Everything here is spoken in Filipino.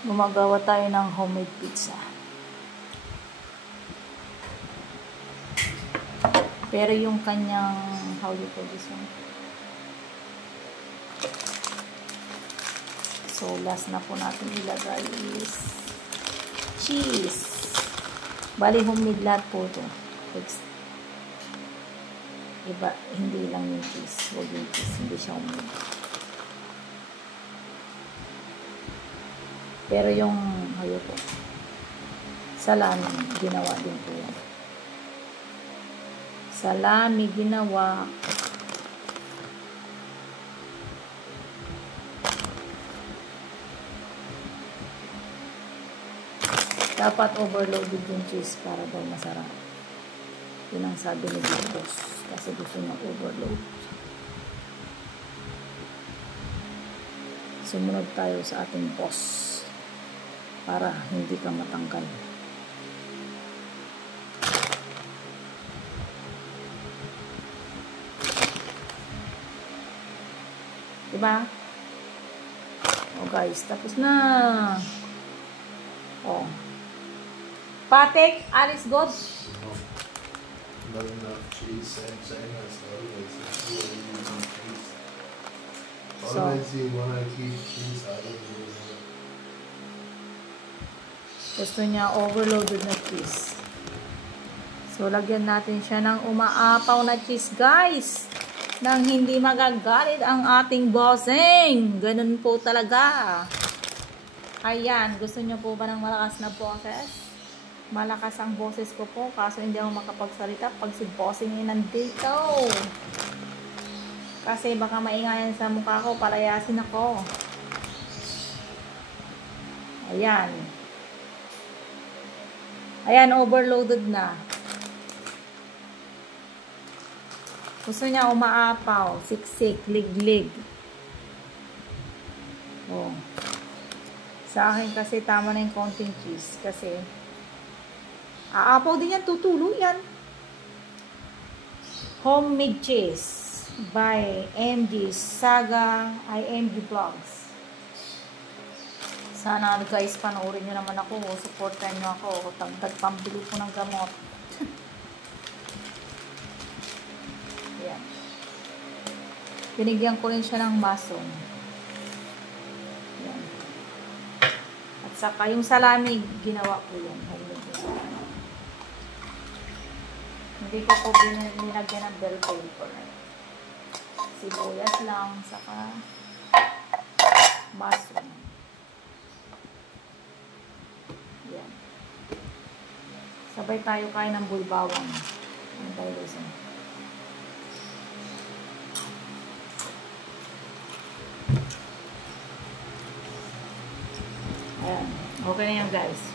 Gumagawa tayo ng homemade pizza. Pero yung kanyang, how do you call this one? So, last na po natin ilagay is cheese. Bali, homemade lahat po ito. Iba, hindi lang yung cheese. Huwag yung cheese, hindi siya homemade. Pero yung, hayo po, salami, ginawa din po yan. Salami, ginawa. Dapat overloaded yung cheese para daw masarap. Yun ang sabi ni Boss. Kasi gusto niya overload. Sumunod tayo sa ating boss. Para hindi ka matanggal. Diba? Oh guys, tapos na. Oh. Patek, Alice God. Not enough cheese. Same as always. Always you want to keep cheese out of the Gusto niya overloaded na cheese. So, lagyan natin siya ng umaapaw na cheese, guys. Nang hindi magagalit ang ating bossing. Ganun po talaga. Ayan. Gusto niyo po ba ng malakas na boses? Malakas ang boses ko po. Kaso hindi ako makapagsalita pag si bossing nandito. Kasi baka maingayan sa mukha ko. Palayasin ako. Ayan. Ayan, overloaded na. Gusto niya umaapaw, siksik, liglig. Oh. Sa akin kasi tama na yung konting cheese. Kasi, aapaw din yan, tutulo yan. Homemade cheese by MG Saga, MG Vlogs. Sana guys, panoorin nyo naman ako. Supportan nyo ako. Tagdag pambili ko ng gamot. Ayan. Binigyan ko rin siya ng mason. Ayan. At saka yung salami, ginawa ko yun. Hindi ko po binagyan ng bell pepper. Sibuyas lang, saka mason. Yan. Sabay tayo kain ng bulbawang. Ano tayo guys? Ayan. Okay na yan guys.